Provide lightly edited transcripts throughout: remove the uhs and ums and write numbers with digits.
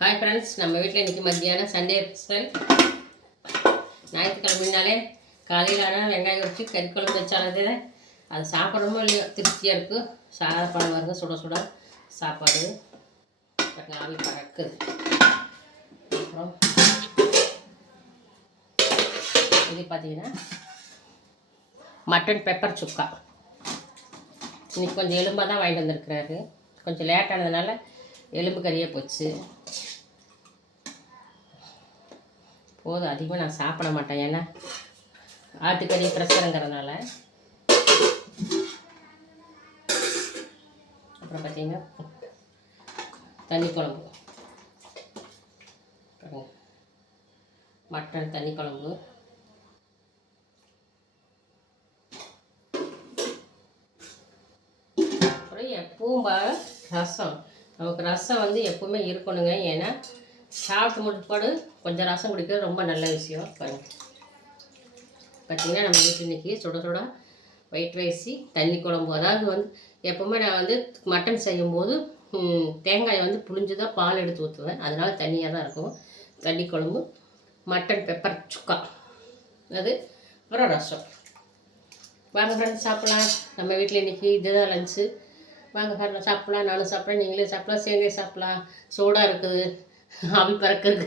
Hi friends, நம்ம வீட்டில் இன்றைக்கி மத்தியானம் சண்டே ஸ்பெஷல். ஞாயிற்றுக்கிழமைனாலே காலையில் ஆனால் வெங்காயம் வச்சு கறி குழம்பு வச்சாலே அது சாப்பிட்றமோ இல்லையோ திருப்தியாக இருக்குது. சாப்பாடு வருங்க, சுட சுட சாப்பாடு ஆவி பறக்குது. அப்புறம் இது பார்த்தீங்கன்னா மட்டன் பெப்பர் சுக்கா. இன்றைக்கி கொஞ்சம் எலும்பாக தான் வாங்கிட்டு வந்திருக்கிறாரு. கொஞ்சம் லேட்டானதுனால எலும்பு கறியாக போச்சு. போதும், அதிகமாக நான் சாப்பிட மாட்டேன், ஏன்னா ஆட்டுக்கறி பிரச்சனைங்கிறதுனால. அப்புறம் பார்த்தீங்கன்னா தண்ணி குழம்பு, மட்டன் தண்ணி குழம்பு. அப்புறம் எப்பவும் ரசம். நமக்கு ரசம் வந்து எப்பவுமே இருக்கணுங்க, ஏன்னா சாப்பிட்டு முற்பாடு கொஞ்சம் ரசம் குடிக்கிறது ரொம்ப நல்ல விஷயம். பார்த்திங்கன்னா நம்ம வீட்டில் இன்றைக்கி சுட சுட ஒயிட் ரைஸு தண்ணி குழம்பு. அதாவது வந்து எப்போவுமே நான் வந்து மட்டன் செய்யும்போது தேங்காயை வந்து புளிஞ்சு தான் பால் எடுத்து ஊற்றுவேன், அதனால் தண்ணியாக தான் இருக்கும். தண்ணி குழம்பு, மட்டன் பெப்பர் சுக்கா, அது அப்புறம் ரசம். வாங்க ஃப்ரெண்ட்ஸ் சாப்பிட்லாம். நம்ம வீட்டில் இன்றைக்கி இதுதான் லன்ச்சு. வாங்க ஃப்ரெண்ட் சாப்பிட்லாம். நானும் சாப்பிட்றேன், நீங்களே சாப்பிட்லாம், சேர்ந்தே சாப்பிட்லாம். சூடாக இருக்குது, ஆவி பறக்குறது.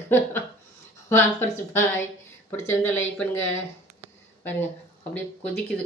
வாங்க ஃப்ரெண்ட்ஸ், பாய். பிடிச்சிருந்தா லைக் பண்ணுங்கள். பாருங்கள் அப்படியே கொதிக்குது.